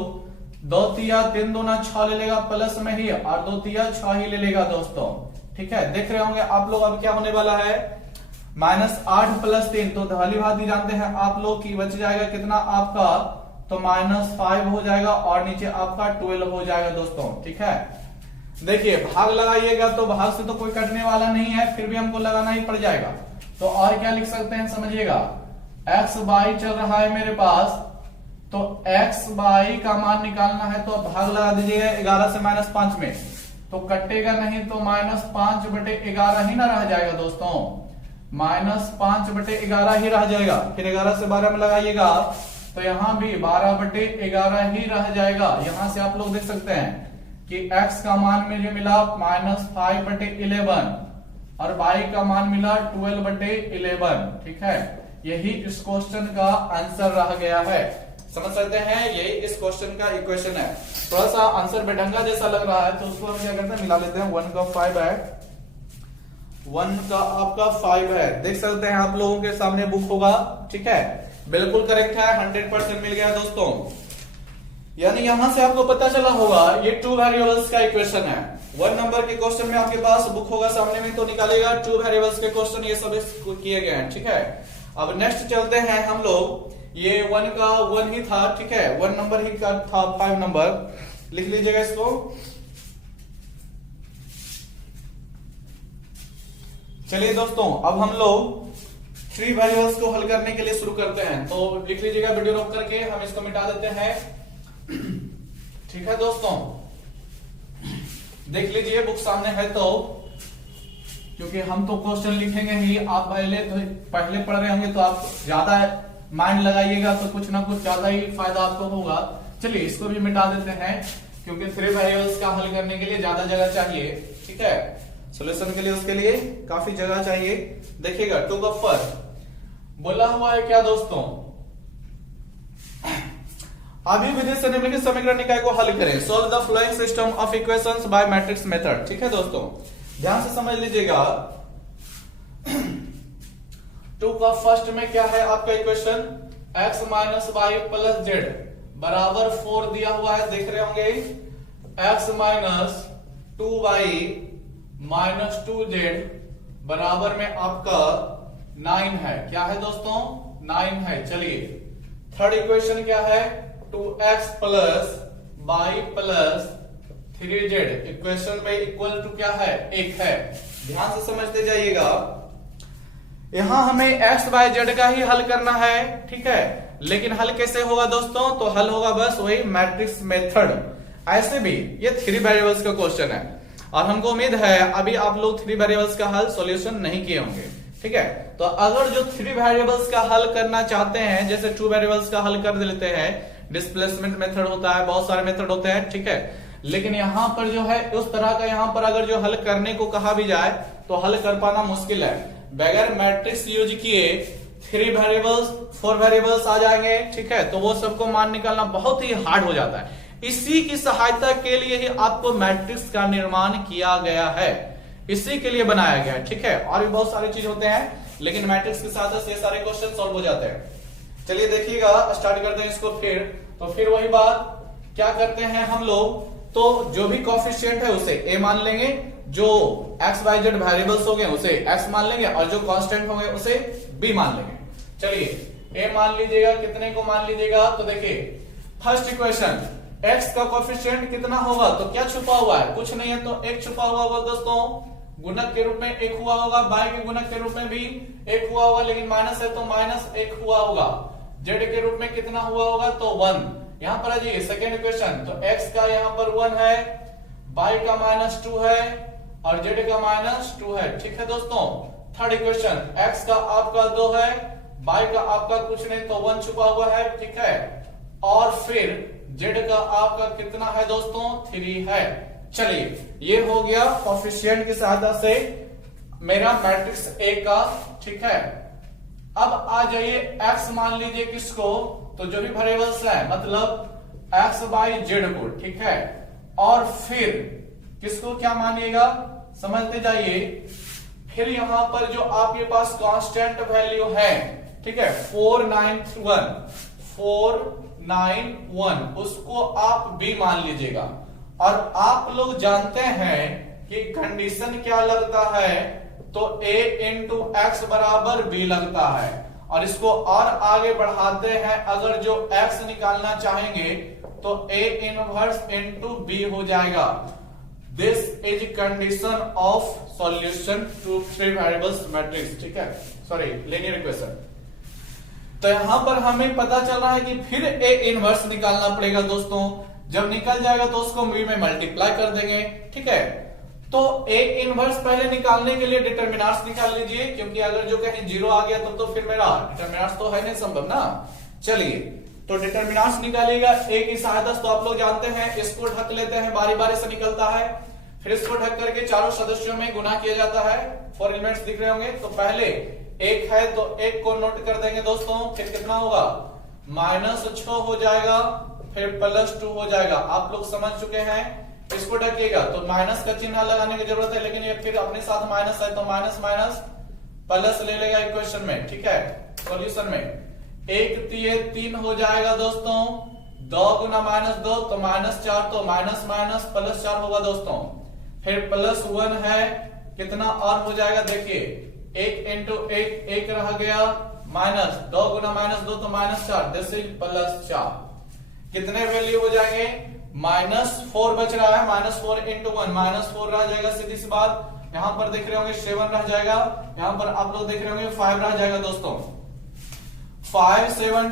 2 तिया 3 दूना 6 ले लेगा प्लस में ही, और 2 तिया 6 ही ले लेगा दोस्तों, ठीक है। देख रहे होंगे आप लोग अब क्या होने वाला है, -8 + 3, तो धवाली भाती जानते हैं आप लोग की बच जाएगा कितना आपका, तो -5 हो जाएगा, और नीचे आपका 12 हो जाएगा दोस्तों, ठीक है। देखिए भाग लगाइएगा तो भाग से तो कोई कटने वाला नहीं है, फिर भी हमको लगाना ही पड़ जाएगा। तो और क्या लिख सकते हैं समझिएगा, x बाई चल रहा है मेरे पास, तो x बाई का मान निकालना है, तो भाग लगा दीजिएगा 11 से -5 में, तो कटेगा नहीं, तो -5/11 ही ना रह जाएगा दोस्तों, -5/11 ही रह जाएगा। फिर 11 से 12 में लगाइएगा तो यहां भी 12/11 ही रह जाएगा। यहां से आप लोग देख सकते हैं कि x का मान मुझे मिला -5/11 और y का मान मिला 12/11, ठीक है। यही इस क्वेश्चन का आंसर रह गया है, समझ सकते हैं, यही इस क्वेश्चन का इक्वेशन है। थोड़ा सा आंसर बेढंगा जैसा लग रहा है, तो उसको हम क्या करते हैं, मिला लेते हैं। 1 का 5 है, 1 का आपका 5 है, देख सकते हैं आप लोगों के सामने बुक होगा, ठीक है, बिल्कुल करेक्ट है, 100% मिल गया दोस्तों। यानी यहां से आपको पता चला होगा ये 2 वेरिएबल्स का इक्वेशन है। 1 नंबर के क्वेश्चन में आपके पास बुक होगा सामने में, तो निकालेगा 2 वेरिएबल्स के क्वेश्चन, ये सब किए गए हैं, ठीक है। अब नेक्स्ट चलते हैं हम लोग, ये 1 का 1 ही था, ठीक है, 1 नंबर ही का था, 5 नंबर लिख लीजिएगा इसको। चलिए दोस्तों अब हम लोग 3 वेरिएबल्स को हल करने के लिए शुरू करते हैं, तो लिख लीजिएगा, वीडियो रोक करके हम इसको मिटा देते हैं, ठीक है दोस्तों। देख लीजिए बुक सामने है, तो क्योंकि हम तो क्वेश्चन लिखेंगे ही, आप पहले पढ़ रहे होंगे तो आप ज्यादा माइंड लगाइएगा तो कुछ ना कुछ ज्यादा ही फायदा आपको होगा। चलिए इसको भी मिटा देते हैं, क्योंकि 3 वेरिएबल्स का हल करने के लिए ज्यादा जगह चाहिए, ठीक है, सॉल्यूशन के लिए उसके लिए काफी जगह चाहिए। देखिएगा 2 का फर्स्ट बोला हुआ है क्या दोस्तों, अभी विधि से निम्नलिखित समीकरण निकाय को हल करें, solve the flowing system of equations bye matrix method, ठीक है दोस्तों, ध्यान से समझ लीजिएगा। 2 का फर्स्ट में क्या है आपका इक्वेशन, x - y + z बराबर 4 दिया हुआ है, देख रहे होंगे, x - 2y - 2z बराबर में आपका 9 है, क्या है दोस्तों, 9 है। चलिए थर्ड इक्वेशन क्या है, 2x + y + 3z इक्वेशन में इक्वल टू क्या है, 1 है। ध्यान से समझते जाइएगा, यहां हमें x y z का ही हल करना है, ठीक है, लेकिन हल कैसे होगा दोस्तों, तो हल होगा बस वही मैट्रिक्स मेथड। ऐसे भी ये 3 वेरिएबल्स का क्वेश्चन है, और हमको उम्मीद है अभी आप लोग 3 वेरिएबल्स का हल सॉल्यूशन नहीं किए होंगे, ठीक है। तो अगर जो 3 वेरिएबल्स का हल करना चाहते हैं, जैसे 2 वेरिएबल्स का हल कर लेते हैं, डिस्प्लेसमेंट मेथड होता है, बहुत सारे मेथड होते हैं, ठीक है, लेकिन यहां पर जो है उस तरह का, यहां पर अगर जो हल करने को कहा भी जाए तो हल कर पाना मुश्किल है। बगैर मैट्रिक्स यूज किए 3 वेरिएबल्स 4 वेरिएबल्स आ जाएंगे, ठीक है, तो वो सबको मान निकालना बहुत ही हार्ड हो जाता है। इसी की सहायता के लिए ही आपको मैट्रिक्स का निर्माण किया गया है, इसी के लिए बनाया गया है, ठीक है। और भी बहुत सारी चीज होते हैं, लेकिन मैट्रिक्स के साथ ये सारे क्वेश्चन सॉल्व हो जाते हैं। चलिए देखिएगा, स्टार्ट करते हैं इसको। फिर वही बात क्या करते हैं हम लोग, तो जो भी कोएफिशिएंट है उसे a मान लेंगे, जो x y z वेरिएबल्स होंगे उसे x मान लेंगे, और जो कांस्टेंट होंगे उसे b मान लेंगे। चलिए a मान लीजिएगा, कितने को मान लीजिएगा, तो देखिए फर्स्ट इक्वेशन x का कोएफिशिएंट कितना होगा, तो क्या छुपा हुआ है, कुछ नहीं है, तो 1 छुपा हुआ होगा दोस्तों, गुणक के रूप में 1 हुआ होगा, y के गुणक के रूप में भी 1 हुआ होगा, लेकिन माइनस है तो -1 हुआ होगा, z के रूप में कितना हुआ होगा, तो 1। यहां पर आ जाइए सेकेंड इक्वेशन, तो x का यहां पर 1 है, y का -2 है, और z का -2 है, ठीक है दोस्तों। थर्ड इक्वेशन x का आपका 2 है, y का आपका कुछ नहीं, तो 1 छुपा हुआ है, ठीक है, और फिर z का आपका कितना है दोस्तों, 3 है। चलिए ये हो गया कोएफिशिएंट की सहायता से मेरा मैट्रिक्स A का, ठीक है। अब आ जाइए x मान लीजिए किसको, तो जो भी वेरिएबल्स है, मतलब एक्स बाई जेड को, ठीक है। और फिर किसको क्या मानिएगा, समझते जाइए। फिर यहां पर जो आपके पास कांस्टेंट वैल्यू है, ठीक है, 491 उसको आप बी मान लीजिएगा। और आप लोग जानते हैं कि कंडीशन क्या लगता है, तो a इंटू एक्स बराबर b लगता है। और इसको और आगे बढ़ाते हैं, अगर जो x निकालना चाहेंगे तो a इनवर्स इंटू b हो जाएगा। This is condition of solution to 3 variables matrix, ठीक है, सॉरी लीनियर इक्वेशन। तो यहां पर हमें पता चल रहा है कि फिर a इनवर्स निकालना पड़ेगा दोस्तों। जब निकल जाएगा तो उसको b में मल्टीप्लाई कर देंगे, ठीक है। तो a इनवर्स पहले निकालने के लिए डिटरमिनार्स निकाल लीजिए, क्योंकि अगर जो कहीं 0 आ गया तो फिर मेरा डिटरमिनार्स तो है नहीं संभव ना। चलिए तो डिटरमिनार्स निकालिएगा a की सहायता से। तो आप लोग जानते हैं इसको ढक लेते हैं, बारी बारी से निकलता है। फिर इसको ढक करके चारों सदस्यों में गुना किया जाता है। 4 एलिमेंट्स दिख रहे होंगे। तो पहले 1 है तो 1 को नोट कर देंगे दोस्तों। फिर कितना होगा, -6 हो जाएगा, फिर +2 हो जाएगा। आप लोग समझ चुके हैं। इसको ढकिएगा तो माइनस का चिन्ह लगाने की जरूरत है, लेकिन ये फिर अपने साथ माइनस है तो माइनस माइनस प्लस ले लेगा इक्वेशन में, ठीक है, सॉल्यूशन में। 1 तिये 3 हो जाएगा दोस्तों। 2 गुना -2 तो -4, तो माइनस माइनस +4 होगा दोस्तों। फिर +1 है, कितना और हो जाएगा देखिए, 1 इंटू 1 रह गया, माइनस 2 गुना -2 तो -4, दिस इज +4। कितने वैल्यू हो जाएंगे, -4 बच रहा है, -4 इंटू 1 -4 रह जाएगा, सीधी सी बात। यहां पर देख रहे होंगे 7 रह जाएगा, यहां पर आप लोग देख रहे होंगे 5 रह जाएगा दोस्तों। 5 7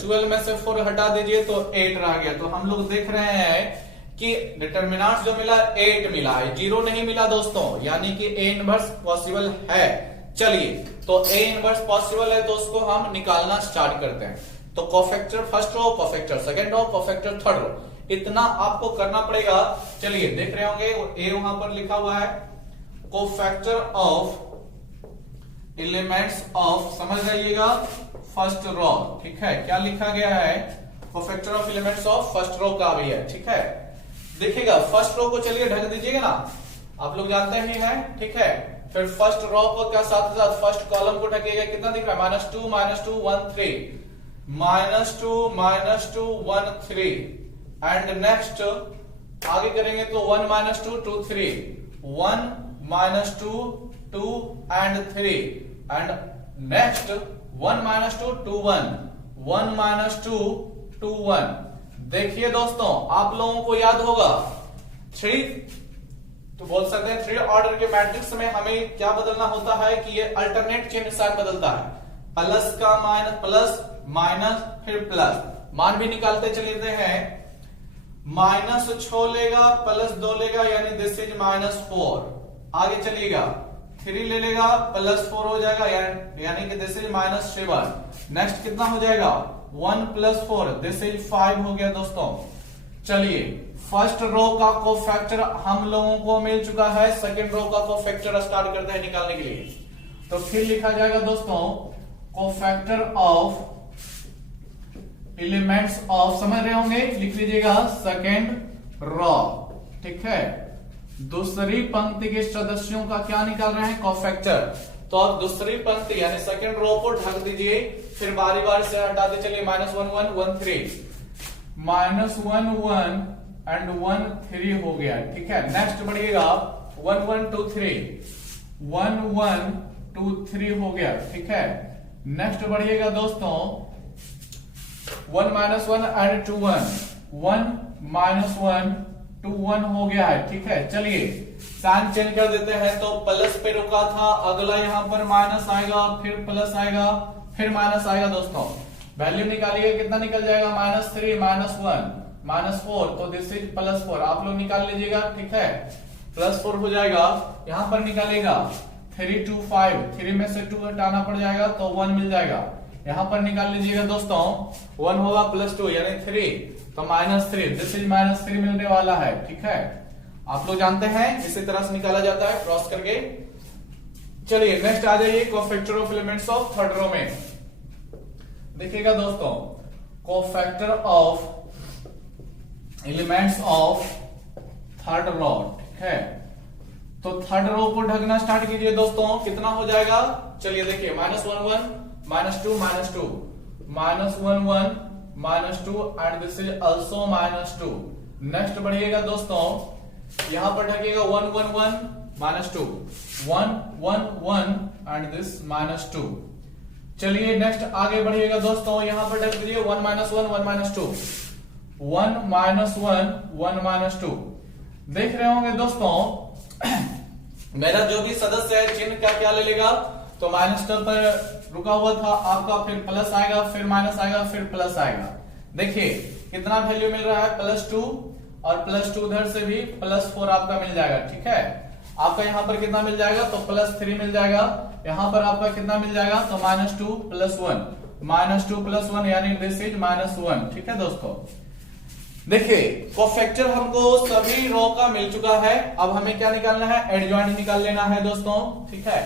12 में से 4 हटा दीजिए तो 8 रह गया। तो हम लोग देख रहे हैं कि डिटरमिनेंट जो मिला 8 मिला है, 0 नहीं मिला दोस्तों, यानी कि a इनवर्स पॉसिबल है। चलिए तो a इनवर्स पॉसिबल है तो उसको हम निकालना स्टार्ट करते हैं। तो cofactor first row, cofactor second row, cofactor third row, इतना आपको करना पड़ेगा। चलिए देख रहे होंगे a वहां पर लिखा हुआ है, कोफैक्टर ऑफ एलिमेंट्स ऑफ, समझ जाइएगा, फर्स्ट रो, ठीक है। क्या लिखा गया है, cofactor of elements of first row का भी है, ठीक है। देखिएगा फर्स्ट रो को चलिए ढक दीजिएगा ना, आप लोग जानते ही हैं, ठीक है। फिर फर्स्ट रो को क्या साथ साथ फर्स्ट कॉलम को ढकेगा, कितना दिख रहा है, -2 -2 1 3, -2 1 3, एंड नेक्स्ट आगे करेंगे तो 1 -2 2 3, 1 -2 2 एंड 3, एंड नेक्स्ट 1 -2 2 1, 1 -2 2 1। देखिए दोस्तों आप लोगों को याद होगा 3, तो बोल सकते हैं 3 ऑर्डर के मैट्रिक्स में हमें क्या बदलना होता है कि ये अल्टरनेट चिन्ह साथ बदलता है, प्लस का माइनस, प्लस माइनस फिर प्लस। मान भी निकालते चले हैं, -6 लेगा, +2 लेगा, यानी दिस इज -4। आगे चलिएगा 3 ले लेगा, +4 हो जाएगा, यानी कि दिस इज -7। नेक्स्ट कितना हो जाएगा, 1 + 4, दिस इज 5 हो गया दोस्तों। चलिए फर्स्ट रो का कोफैक्टर हम लोगों को मिल चुका है, सेकंड रो का कोफैक्टर स्टार्ट करते हैं निकालने के लिए। तो फिर लिखा जाएगा दोस्तों, कोफैक्टर ऑफ एलिमेंट्स ऑफ, समझ रहे होंगे, लिख लीजिएगा सेकंड रो, ठीक है। दूसरी पंक्ति के सदस्यों का क्या निकाल रहे हैं, कोफैक्टर। तो आप दूसरी पंक्ति यानी सेकंड रो को ढक दीजिए, फिर बारी बारी से हटाते चलिए, -1 1 1 3, -1 1 एंड 1 3 हो गया, ठीक है। नेक्स्ट बढ़िएगा 1 1 2 3, 1 1 2 3 हो गया, ठीक है। नेक्स्ट बढ़िएगा दोस्तों 1 -1 एंड 2 1, 1 -1 2 1 हो गया है, ठीक है। चलिए साइन चेंज कर देते हैं, तो प्लस पे रुका था, अगला यहां पर माइनस आएगा, फिर प्लस आएगा, फिर माइनस आएगा दोस्तों। वैल्यू निकालिएगा, कितना निकल जाएगा, -3 -1 -4, तो दिस इज +4। आप लोग निकाल लीजिएगा, ठीक है, +4 हो जाएगा। यहां पर निकालेगा 3 2 5, 3 में से 2 हटाना पड़ जाएगा तो 1 मिल जाएगा। यहां पर निकाल लीजिएगा दोस्तों, 1 होगा +2 यानी 3, तो -3, दिस इज -3 मिलने वाला है, ठीक है। आप लोग जानते हैं इसी तरह से निकाला जाता है क्रॉस करके। चलिए नेक्स्ट आ जाइए cofactor of elements of third row में। देखिएगा दोस्तों, cofactor of elements of third row, ठीक है। तो थर्ड रो को ढकना स्टार्ट कीजिए दोस्तों, कितना हो जाएगा, चलिए देखिए, -1 1 -2 -2 -1 1 -2 and this is also -2। Next बढ़िएगा दोस्तों, यहां पर ढकिएगा 1 1 1 -2 1 1 1 एंड दिस -2। चलिए नेक्स्ट आगे बढ़िएगा दोस्तों, यहां पर ढक दीजिए 1 -1 1 -2 1 -1 1 -2। देख रहे होंगे दोस्तों मेरा जो भी सदस्य है चिन्ह का क्या ले लेगा, तो माइनस पर रुका हुआ था आपका, फिर प्लस आएगा, फिर माइनस आएगा, फिर प्लस आएगा। देखिए कितना वैल्यू मिल रहा है, +2 और +2 उधर से भी +4 आपका मिल जाएगा, ठीक है। आपका यहाँ पर कितना मिल जाएगा, तो +3 मिल जाएगा। यहाँ पर आपका कितना मिल जाएगा, तो -2 + 1 -2 + 1 यानी दिस इज -1, ठीक है दोस्तों। देखिए कोफैक्टर हमको सभी रो का मिल चुका है, अब हमें क्या निकालना है, एडजॉइंट निकाल लेना है दोस्तों, ठीक है।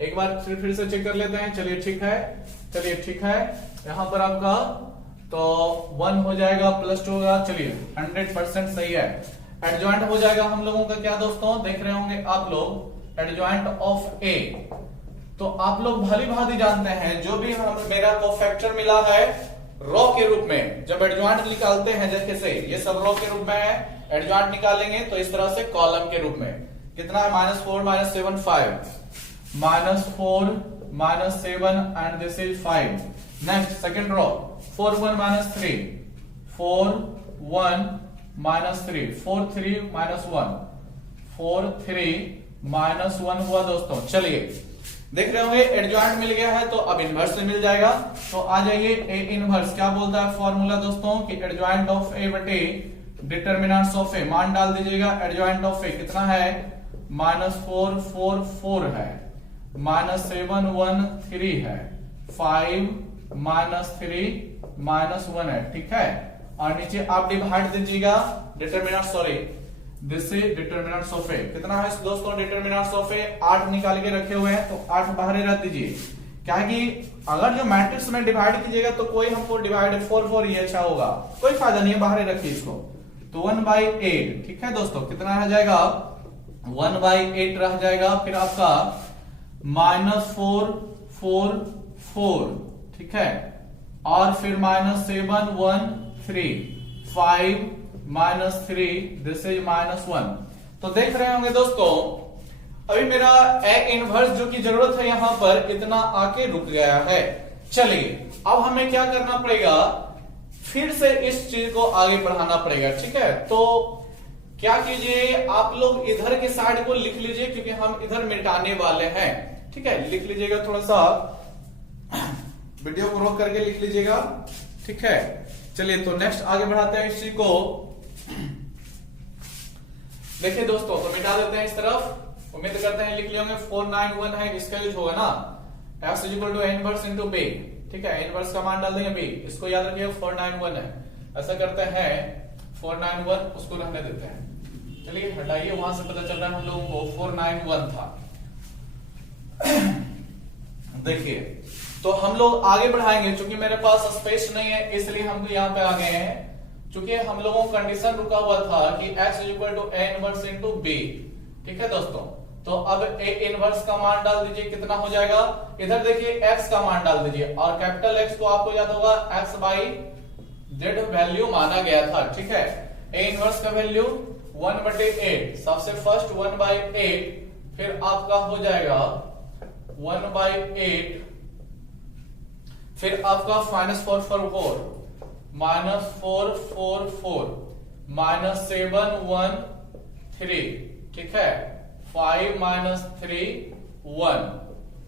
एक बार फिर से चेक कर लेते हैं, चलिए ठीक है, चलिए ठीक है। यहां पर आपका तो 1 हो जाएगा, +2 होगा, चलिए 100% सही है। एडजॉइंट हो जाएगा हम लोगों का क्या दोस्तों, देख रहे होंगे आप लोग, एडजॉइंट ऑफ ए। तो आप लोग भली भांति जानते हैं जो भी मेरा कोफैक्टर मिला है रो के रूप में, जब एडजॉइंट निकालते हैं जैसे ये सब रो के रूप में है, एडजॉइंट निकालेंगे तो इस तरह से कॉलम के रूप में कितना है, -4 -7 5 -4 -7 and this is 5। Next second row 4 1 -3 4 1 -3 4 3 -1 4 3 -1 हुआ दोस्तों। चलिए देख रहे होंगे एडजॉइंट मिल गया है, तो अब इनवर्स से मिल जाएगा। तो आ जाइए ए इनवर्स क्या बोलता है फॉर्मूला दोस्तों, कि एडजॉइंट ऑफ ए बटे डिटरमिनेंट्स ऑफ ए, मान डाल दीजिएगा। एडजॉइंट ऑफ ए कितना है, -4 4 4 है, -7 1 3 है, 5 -3 -1 है, ठीक है। और नीचे आप डिवाइड दीजिएगा determinant, sorry this is determinants of A, कितना है दोस्तों डिटरमिनेंट्स ऑफ ए, 8 निकाल के रखे हुए हैं, तो 8 बाहर ही रख दीजिए। क्या है कि अगर जो मैट्रिक्स में डिवाइड कीजिएगा तो कोई हमको डिवाइड 4 4 ये अच्छा होगा, कोई फायदा नहीं है, बाहर ही रखिए इसको। तो 1/8, ठीक है दोस्तों, कितना रह जाएगा, 1/8 रह जाएगा। फिर आपका -4 4 4, ठीक है, और फिर -7 1 3 5 -3 दिस इज -1। तो देख रहे होंगे दोस्तों अभी मेरा ए इनवर्स जो की जरूरत है यहां पर इतना आके रुक गया है। चलिए अब हमें क्या करना पड़ेगा, फिर से इस चीज को आगे बढ़ाना पड़ेगा, ठीक है। तो क्या कीजिए, आप लोग इधर के साइड को लिख लीजिए क्योंकि हम इधर मिटाने वाले हैं, ठीक है। लिख लीजिएगा, थोड़ा सा वीडियो को रोक करके लिख लीजिएगा, ठीक है। चलिए तो नेक्स्ट आगे बढ़ाते हैं इस चीज को। देखिए दोस्तों तो मिटा देते हैं इस तरफ, उम्मीद करते हैं लिख लिए होंगे। 491 है, इसका यूज होगा ना, x = a inverse into b, ठीक है। इनवर्स का मान डाल देंगे b, इसको याद रखिए 491 है। ऐसा करते हैं 491 उसको रहने देते हैं, चलिए हटाइए, वहां से पता चल रहा है हम लोगों को 491 था। देखिए तो हम लोग आगे बढ़ाएंगे, क्योंकि मेरे पास स्पेस नहीं है इसलिए हम यहाँ पे आ गए हैं। चूंकि हम लोगों को कंडीशन रुका हुआ था कि x = a inverse into b, ठीक है दोस्तों। तो अब a इनवर्स का मान डाल दीजिए, कितना हो जाएगा, इधर देखिए x का मान डाल दीजिए, और कैपिटल X को आपको याद होगा x/z वैल्यू माना गया था, ठीक है। a इनवर्स का वैल्यू 1/8, सबसे फर्स्ट 1/8, फिर आपका हो जाएगा 1/8, फिर आपका -4 4 4 -4 4 4 -7 1 3, ठीक है, 5 -3 1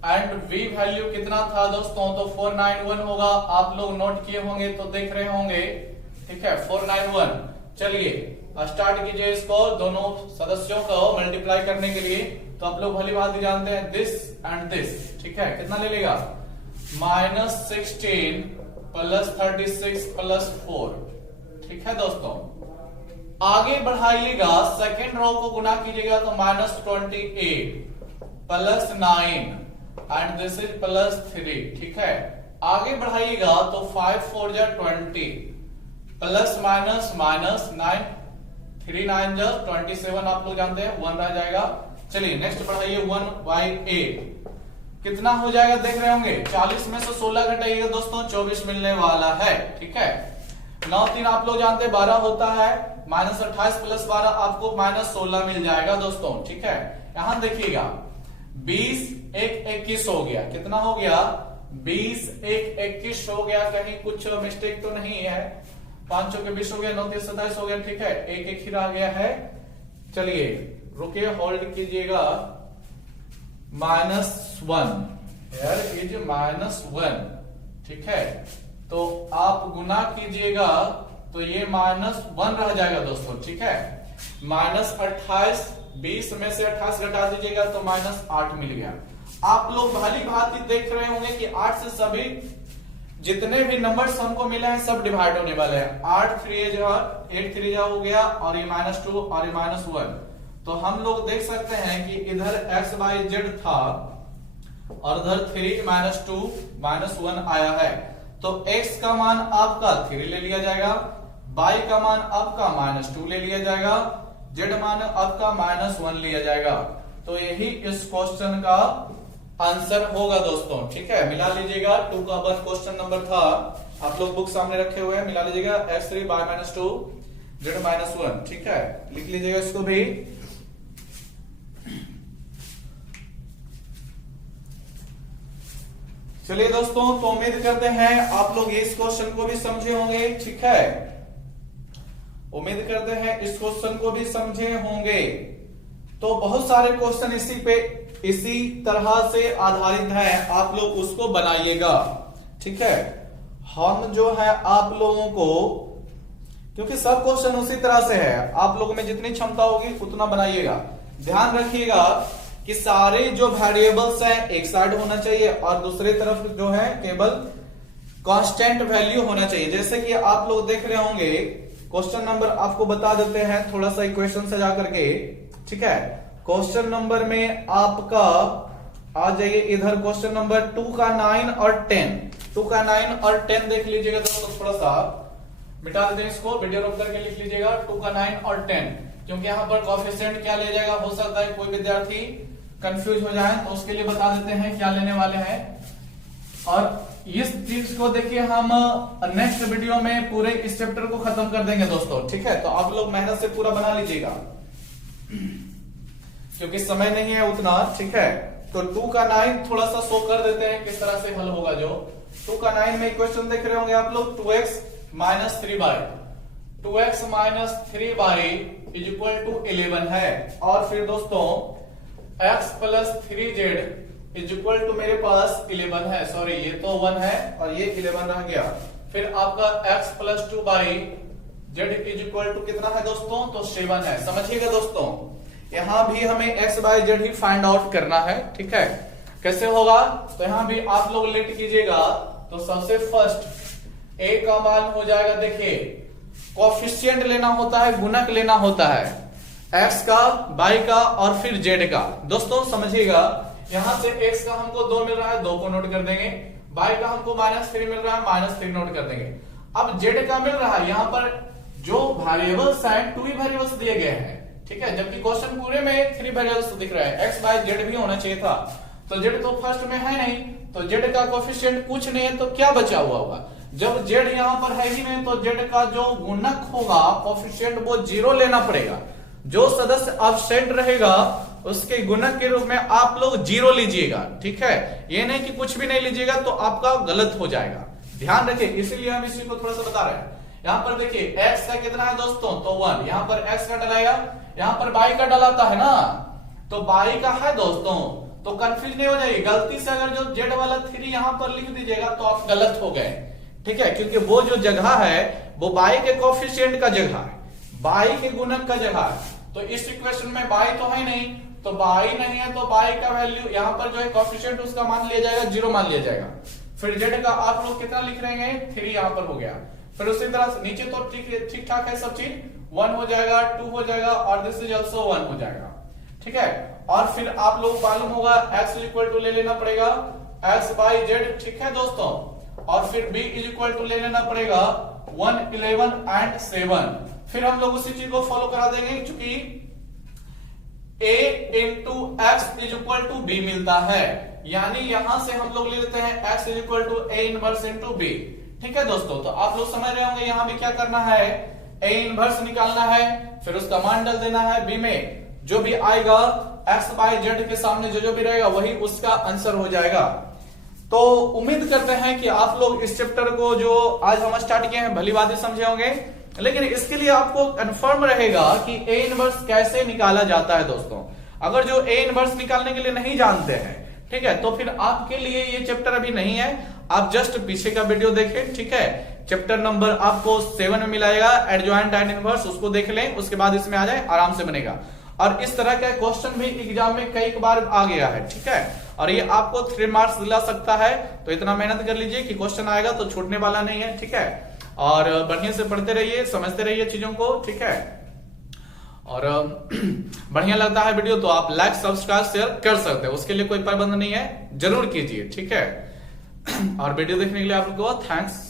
एंड v वैल्यू कितना था दोस्तों, तो 491 होगा। आप लोग नोट किए होंगे तो देख रहे होंगे, ठीक है, 491। चलिए स्टार्ट कीजिए इसको, दोनों सदस्यों को मल्टीप्लाई करने के लिए। तो आप लोग भली बात जानते हैं दिस एंड दिस, ठीक है, कितना ले लेगा, -16 + 36 + 4, ठीक है दोस्तों। आगे बढ़ाइएगा, सेकेंड रो को गुना कीजिएगा तो -28 + 9 एंड दिस इज +3, ठीक है। आगे बढ़ाइएगा तो 5 4 20 प्लस माइनस माइनस 9, 3 9 27 आप लोग जानते हैं 1 रह जाएगा। चलिए नेक्स्ट बढ़ाइए 1/8 कितना हो जाएगा देख रहे होंगे, 40 में से 16 घटाइएगा दोस्तों 24 मिलने वाला है। ठीक है, 9 3 आप लोग जानते हैं 12 होता है, माइनस 28 प्लस 12 आपको माइनस 16 मिल जाएगा दोस्तों। ठीक है, यहां देखिएगा 20 1 21 हो गया, कितना हो गया 20 1 21 हो गया, कहीं कुछ मिस्टेक तो नहीं है, 5 चौके 20 हो गया, 9 3 27 हो गया। ठीक है, एक एक ही रह गया है। चलिए रुकिए, होल्ड कीजिएगा, -1 हियर इज -1। ठीक है, तो आप गुना कीजिएगा तो ये -1 रह जाएगा दोस्तों। ठीक है, -28 20 में से 28 घटा दीजिएगा तो -8 मिल गया। आप लोग भली भांति देख रहे होंगे कि 8 से सभी जितने भी नंबर्स हमको मिले हैं सब डिवाइड होने वाले हैं। 8 3 8 3 हो गया, और ये -2 और ये -1। तो हम लोग देख सकते हैं कि इधर x/z था और उधर 3 -2 -1 आया है। तो x का मान आपका 3 ले लिया जाएगा, y का मान आपका -2 ले लिया जाएगा, z मान आपका -1 लिया जाएगा। तो यही इस क्वेश्चन का आंसर होगा दोस्तों। ठीक है, मिला लीजिएगा, 2 का 1 क्वेश्चन नंबर था, आप लोग बुक सामने रखे हुए हैं, मिला लीजिएगा x3 y -2 z -1। ठीक है, लिख लीजिएगा इसको भी। चलिए दोस्तों, तो उम्मीद करते हैं आप लोग इस क्वेश्चन को भी समझे होंगे। ठीक है, उम्मीद करते हैं इस क्वेश्चन को भी समझे होंगे। तो बहुत सारे क्वेश्चन इसी तरह से आधारित है, आप लोग उसको बनाइएगा। ठीक है, हम जो है आप लोगों को, क्योंकि सब क्वेश्चन उसी तरह से है, आप लोगों में जितनी क्षमता होगी उतना बनाइएगा। ध्यान रखिएगा कि सारे जो वेरिएबल्स हैं एक साइड होना चाहिए और दूसरी तरफ जो है केवल कांस्टेंट वैल्यू होना चाहिए। जैसे कि आप लोग देख रहे होंगे, क्वेश्चन नंबर आपको बता देते हैं थोड़ा सा इक्वेशन से जाकर के। ठीक है, क्वेश्चन नंबर में आपका आ जाइए इधर, क्वेश्चन नंबर 2 का 9 और 10, 2 का 9 और 10 देख लीजिएगा दोस्तों। थोड़ा सा मिटा देते हैं इसको, वीडियो रोक करके लिख लीजिएगा 2 का 9 और 10, क्योंकि यहाँ पर कोएफिशिएंट क्या ले जाएगा, हो सकता है कोई विद्यार्थी कंफ्यूज हो जाए, तो उसके लिए बता देते हैं क्या लेने वाले हैं। और इस चीज को देखिए हम नेक्स्ट वीडियो में पूरे इस चैप्टर को खत्म कर देंगे दोस्तों। ठीक है, तो आप लोग मेहनत से पूरा बना लीजिएगा, क्योंकि समय नहीं है उतना। ठीक है, तो 2 का 9 थोड़ा सा शो कर देते हैं किस तरह से हल होगा। जो 2 का 9 में इक्वेशन देख रहे होंगे आप लोग, 2x - 3y, 2x - 3y is equal to 11 है। और फिर दोस्तों x + 3z is equal to मेरे पास 11 है, सॉरी ये तो 1 है और ये 11 रह गया। फिर आपका x + 2y z is equal to कितना है दोस्तों, तो 7 है। समझिएगा दोस्तों, यहां भी हमें x y z ही फाइंड आउट करना है। ठीक है, कैसे होगा, तो यहां भी आप लोग लेट कीजिएगा। तो सबसे फर्स्ट a का मान हो जाएगा, देखिए कोएफिशिएंट लेना होता है, गुणक लेना होता है, x का, y का और फिर z का। दोस्तों समझिएगा, यहां से x का हमको 2 मिल रहा है, 2 को नोट कर देंगे, y का हमको -3 मिल रहा है, -3 नोट कर देंगे। अब z का मिल रहा है, यहां पर जो वेरिएबल्स हैं 2 ही वेरिएबल्स दिए गए हैं। ठीक है, जबकि क्वेश्चन पूरे में 3 वेरिएबल्स दिख रहा है, x y z भी होना चाहिए था, तो z तो फर्स्ट में है नहीं, तो z का कोएफिशिएंट कुछ नहीं है, तो क्या बचा हुआ होगा। जब z यहां पर है ही नहीं, तो z का जो गुणक होगा कोएफिशिएंट वो 0 लेना पड़ेगा। जो सदस्य एब्सेंट रहेगा उसके गुणक के रूप में आप लोग 0 लीजिएगा। ठीक है, ये नहीं कि कुछ भी नहीं लीजिएगा तो आपका गलत हो जाएगा, ध्यान रखिए, इसीलिए हम इसी को थोड़ा सा बता रहे हैं। यहाँ पर देखिए x का कितना है दोस्तों, तो 1, यहाँ पर x का डलाएगा, यहाँ पर y का डलाता है ना, तो y का है दोस्तों, तो कंफ्यूज नहीं हो जाएगी। गलती से अगर जो z वाला 3 यहाँ पर लिख दीजिएगा तो आप गलत हो गए। ठीक है, क्योंकि वो जो जगह है वो y के कोएफिशिएंट का जगह है, y के गुणक का जगह है। तो इस इक्वेशन में y तो है नहीं, तो y नहीं है, तो y का वैल्यू यहाँ पर जो है कोएफिशिएंट उसका मान लिया जाएगा, 0 मान लिया जाएगा। फिर z का आप लोग कितना लिख रहे हैं, 3 यहाँ पर हो गया। फिर उसी तरह नीचे तो ठीक ठाक है सब चीज, 1 हो जाएगा, 2 हो जाएगा और दिस इज आल्सो 1 हो जाएगा। ठीक है, और फिर आप लोग मालूम होगा x इक्वल टू ले लेना पड़ेगा x by z। ठीक है दोस्तों, और फिर b इज इक्वल टू ले लेना पड़ेगा 1, 11 एंड 7। फिर हम लोग उसी चीज को फॉलो करा देंगे, क्योंकि a into X is equal to B मिलता है, यानी यहां से हम लोग ले लेते हैं x is equal to a inverse into B. ठीक है दोस्तों, तो आप लोग समझ रहे होंगे यहां भी क्या करना है, a इनवर्स निकालना है, फिर उसका मान डाल देना है b में, जो भी आएगा x y z के सामने जो भी रहेगा वही उसका आंसर हो जाएगा। तो उम्मीद करते हैं कि आप लोग इस चैप्टर को जो आज हम स्टार्ट किए हैं भली बातें समझे होंगे, लेकिन इसके लिए आपको कंफर्म रहेगा कि a इनवर्स कैसे निकाला जाता है। दोस्तों अगर जो a इनवर्स निकालने के लिए नहीं जानते हैं, ठीक है, तो फिर आपके लिए ये चैप्टर अभी नहीं है, आप जस्ट पीछे का वीडियो देखें। ठीक है, चैप्टर नंबर आपको 7 में मिलाएगा एडजॉइंट एंड इनवर्स, उसको देख लें, उसके बाद इसमें आ जाए, आराम से बनेगा। और इस तरह का क्वेश्चन भी एग्जाम में कई बार आ गया है। ठीक है, और ये आपको 3 मार्क्स दिला सकता है, तो इतना मेहनत कर लीजिए कि क्वेश्चन आएगा तो छूटने वाला नहीं है। ठीक है, और बढ़िया से पढ़ते रहिए, समझते रहिए चीजों को। ठीक है, और बढ़िया लगता है वीडियो तो आप लाइक सब्सक्राइब शेयर कर सकते हैं, उसके लिए कोई पाबंद नहीं है, जरूर कीजिए। ठीक है, और वीडियो देखने के लिए आप लोगों को थैंक्स।